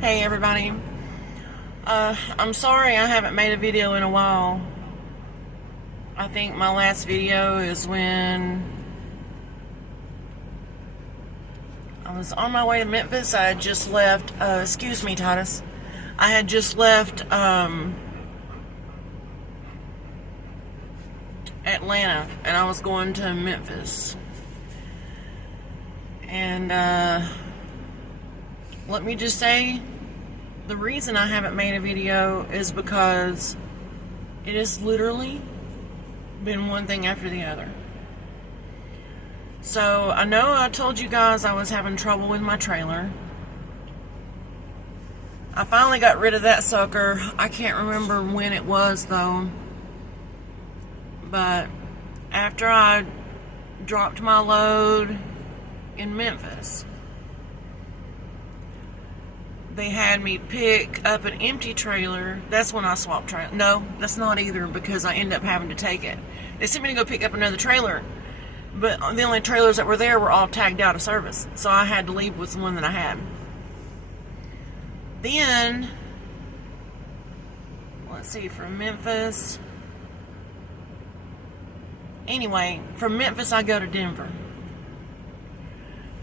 Hey everybody, I'm sorry I haven't made a video in a while. I think my last video is when I was on my way to Memphis. I had just left, excuse me Titus, I had just left Atlanta and I was going to Memphis. And let me just say, the reason I haven't made a video is because it has literally been one thing after the other. So I know I told you guys I was having trouble with my trailer. I finally got rid of that sucker. I can't remember when it was though, but after I dropped my load in Memphis, they had me pick up an empty trailer. That's when I swapped trailer. No, that's not either, because I ended up having to take it. They sent me to go pick up another trailer, but the only trailers that were there were all tagged out of service, so I had to leave with the one that I had. Then, let's see, from Memphis. Anyway, from Memphis I go to Denver.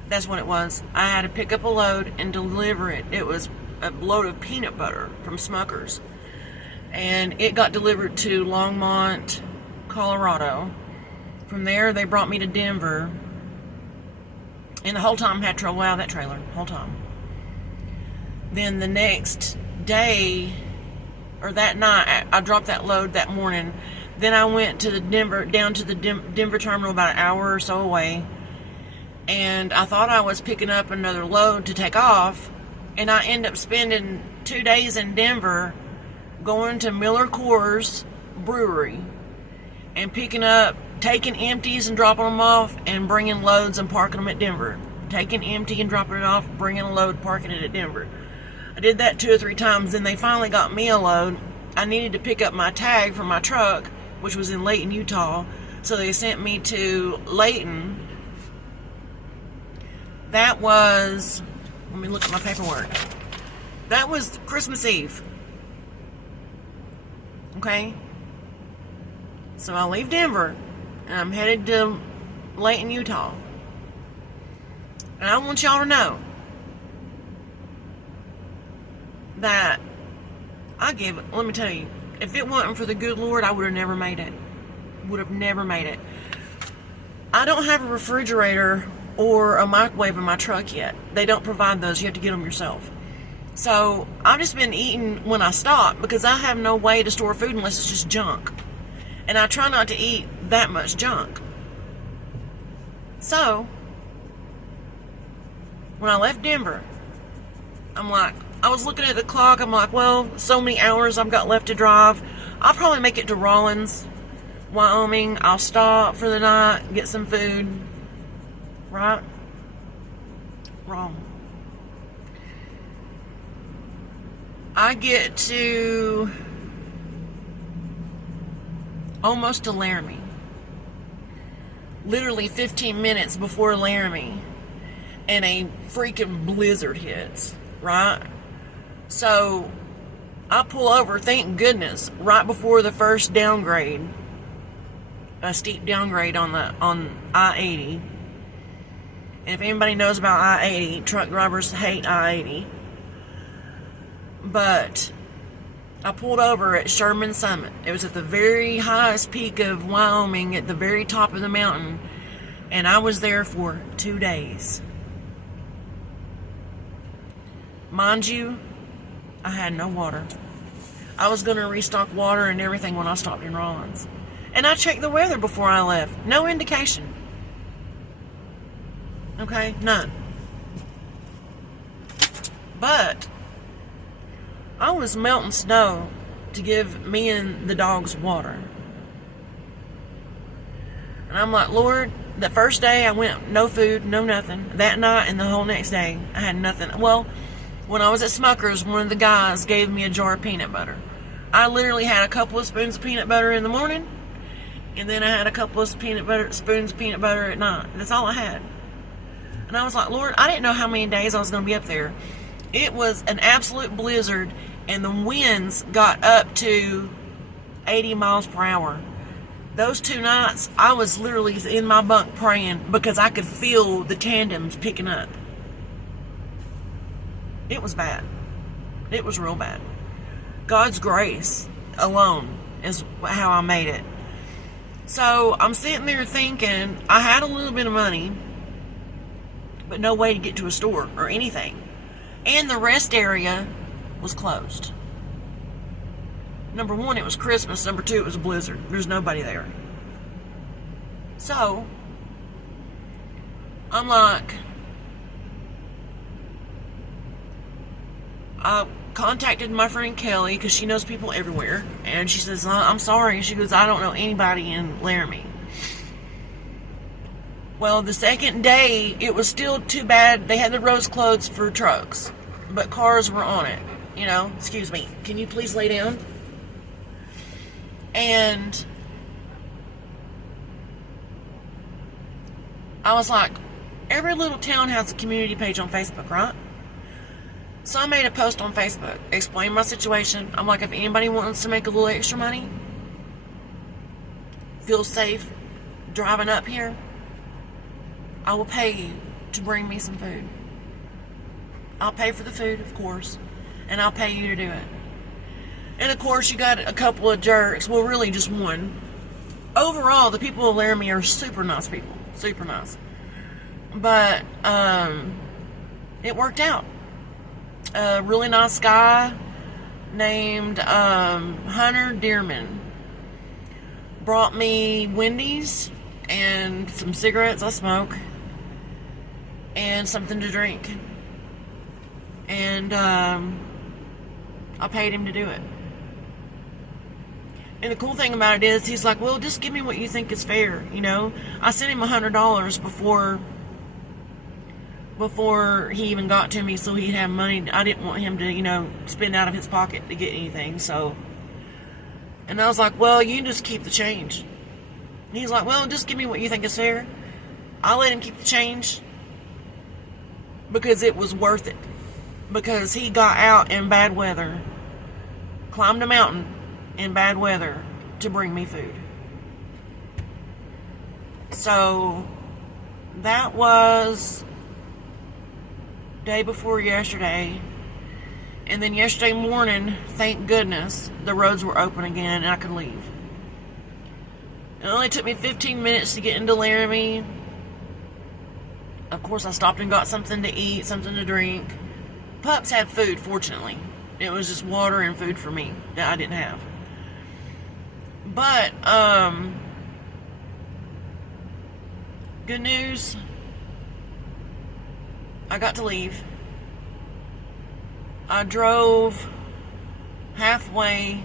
That's what it was. I had to pick up a load and deliver it. It was a load of peanut butter from Smucker's. And it got delivered to Longmont, Colorado. From there, they brought me to Denver. And the whole time I had trouble out of that trailer. Whole time. Then the next day, or that night, I dropped that load that morning. Then I went to the down to the Denver terminal about an hour or so away. And I thought I was picking up another load to take off, and I ended up spending 2 days in Denver going to Miller Coors Brewery and taking empties and dropping them off and bringing loads and parking them at Denver. Taking empty and dropping it off, bringing a load, parking it at Denver. I did that 2 or 3 times, then they finally got me a load. I needed to pick up my tag from my truck, which was in Layton, Utah, so they sent me to Layton. That was, let me look at my paperwork. That was Christmas Eve. Okay? So I leave Denver, and I'm headed to Layton, Utah. And I want y'all to know that let me tell you, if it wasn't for the good Lord, I would have never made it. Would have never made it. I don't have a refrigerator or a microwave in my truck yet. They don't provide those. You have to get them yourself. So I've just been eating when I stop, because I have no way to store food unless it's just junk. And I try not to eat that much junk. So when I left Denver, I was looking at the clock. I'm like, well, so many hours I've got left to drive. I'll probably make it to Rawlins, Wyoming. I'll stop for the night, get some food. Right? Wrong. I get to almost to Laramie. Literally 15 minutes before Laramie, and a freaking blizzard hits. Right? So I pull over, thank goodness, right before the first downgrade, a steep downgrade on I-80. And if anybody knows about I-80, truck drivers hate I-80. But I pulled over at Sherman Summit. It was at the very highest peak of Wyoming, at the very top of the mountain. And I was there for 2 days. Mind you, I had no water. I was going to restock water and everything when I stopped in Rawlins. And I checked the weather before I left. No indication. Okay, none. But I was melting snow to give me and the dogs water. And I'm like, Lord, the first day I went no food, no nothing. That night and the whole next day, I had nothing. Well, when I was at Smucker's, one of the guys gave me a jar of peanut butter. I literally had a couple of spoons of peanut butter in the morning, and then I had a couple of spoons of peanut butter at night. That's all I had. And I was like, Lord, I didn't know how many days I was going to be up there. It was an absolute blizzard, and the winds got up to 80 miles per hour. Those 2 nights, I was literally in my bunk praying because I could feel the tandems picking up. It was bad. It was real bad. God's grace alone is how I made it. So I'm sitting there thinking, I had a little bit of money, but no way to get to a store or anything. And the rest area was closed. Number 1, it was Christmas. Number 2, it was a blizzard. There's nobody there. So I'm like, I contacted my friend Kelly because she knows people everywhere, and she says, I'm sorry. She goes, I don't know anybody in Laramie. Well, the second day, it was still too bad. They had the roads closed for trucks, but cars were on it. Excuse me, can you please lay down? And I was like, every little town has a community page on Facebook, right? So I made a post on Facebook, explained my situation. I'm like, if anybody wants to make a little extra money, feel safe driving up here, I will pay you to bring me some food. I'll pay for the food, of course, and I'll pay you to do it. And of course, you got a couple of jerks. Well, really just one. Overall, the people of Laramie are super nice people. Super nice. But it worked out. A really nice guy named Hunter Dearman brought me Wendy's and some cigarettes I smoke and something to drink. And I paid him to do it. And the cool thing about it is, he's like, well, just give me what you think is fair, I sent him $100 before he even got to me, so he'd have money. I didn't want him to, spend out of his pocket to get anything, so. And I was like, well, you just keep the change. And he's like, well, just give me what you think is fair. I let him keep the change because it was worth it. Because he got out in bad weather, climbed a mountain in bad weather to bring me food. So that was day before yesterday. And then yesterday morning, thank goodness, the roads were open again and I could leave. It only took me 15 minutes to get into Laramie. Of course, I stopped and got something to eat, something to drink. Pups had food, fortunately. It was just water and food for me that I didn't have. But, good news, I got to leave. I drove halfway.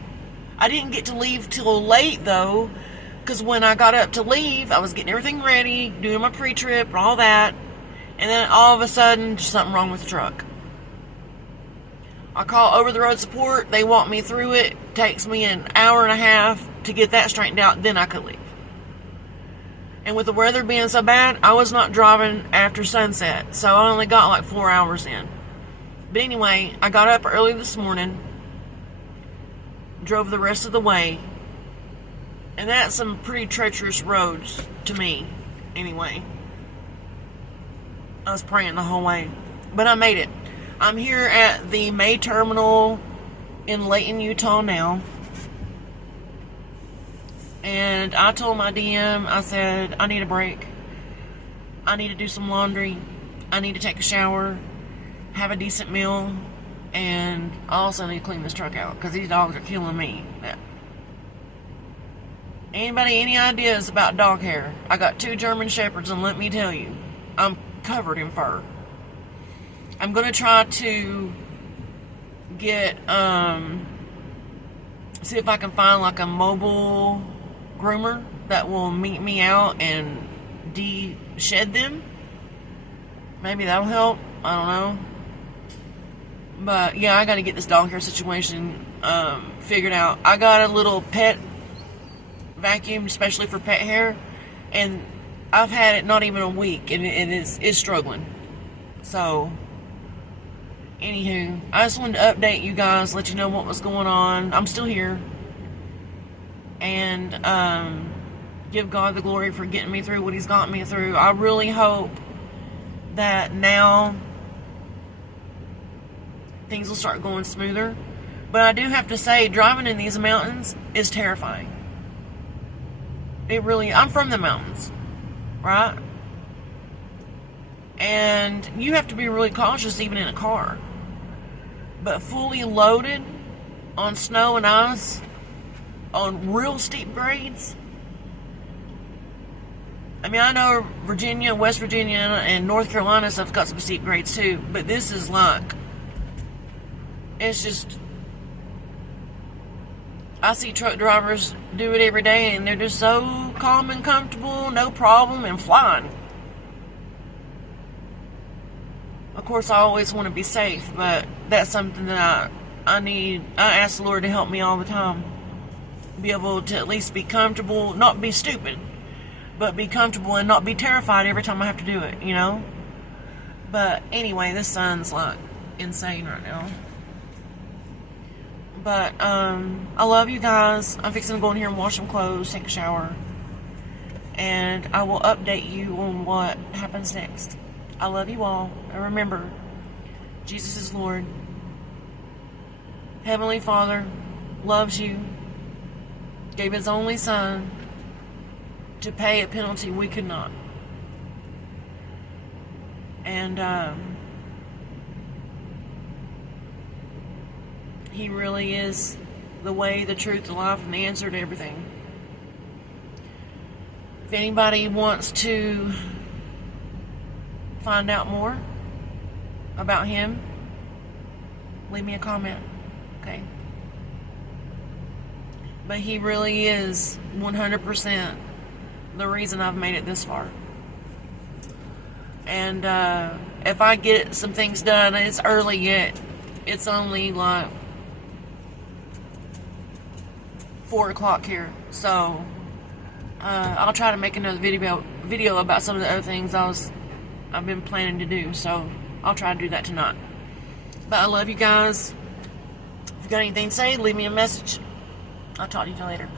I didn't get to leave till late, though, because when I got up to leave, I was getting everything ready, doing my pre-trip and all that, and then all of a sudden, there's something wrong with the truck. I call over the road support. They walk me through it. Takes me an hour and a half to get that straightened out. Then I could leave. And with the weather being so bad, I was not driving after sunset. So I only got like 4 hours in. But anyway, I got up early this morning. Drove the rest of the way. And that's some pretty treacherous roads to me. Anyway. I was praying the whole way. But I made it. I'm here at the May Terminal in Layton, Utah now. And I told my DM, I said, I need a break. I need to do some laundry. I need to take a shower, have a decent meal, and I also need to clean this truck out because these dogs are killing me. Anybody, any ideas about dog hair? I got 2 German Shepherds, and let me tell you, I'm covered in fur. I'm going to try to get, see if I can find like a mobile groomer that will meet me out and de-shed them. Maybe that'll help. I don't know. But yeah, I got to get this dog hair situation figured out. I got a little pet vacuum, especially for pet hair, and I've had it not even a week, and it's struggling. So Anywho, I just wanted to update you guys, let you know what was going on. I'm still here. And give God the glory for getting me through what He's got me through. I really hope that now things will start going smoother. But I do have to say, driving in these mountains is terrifying. It really, I'm from the mountains, right? And you have to be really cautious even in a car. But fully loaded on snow and ice, on real steep grades. I mean, I know Virginia, West Virginia, and North Carolina stuff's got some steep grades too, but this is like, it's just, I see truck drivers do it every day, and they're just so calm and comfortable, no problem, and flying. Of course, I always want to be safe, but that's something that I need. I ask the Lord to help me all the time. Be able to at least be comfortable, not be stupid, but be comfortable and not be terrified every time I have to do it, you know? But anyway, this sun's like insane right now. But I love you guys. I'm fixing to go in here and wash some clothes, take a shower, and I will update you on what happens next. I love you all. And remember, Jesus is Lord. Heavenly Father loves you, gave His only Son to pay a penalty we could not. And He really is the way, the truth, the life, and the answer to everything. If anybody wants to find out more about Him, leave me a comment, okay? But He really is 100% the reason I've made it this far. And if I get some things done, it's early yet. It's only like 4 o'clock here, so I'll try to make another video about some of the other things I've been planning to do. So I'll try to do that tonight. But I love you guys. If you got anything to say, leave me a message. I'll talk to you later.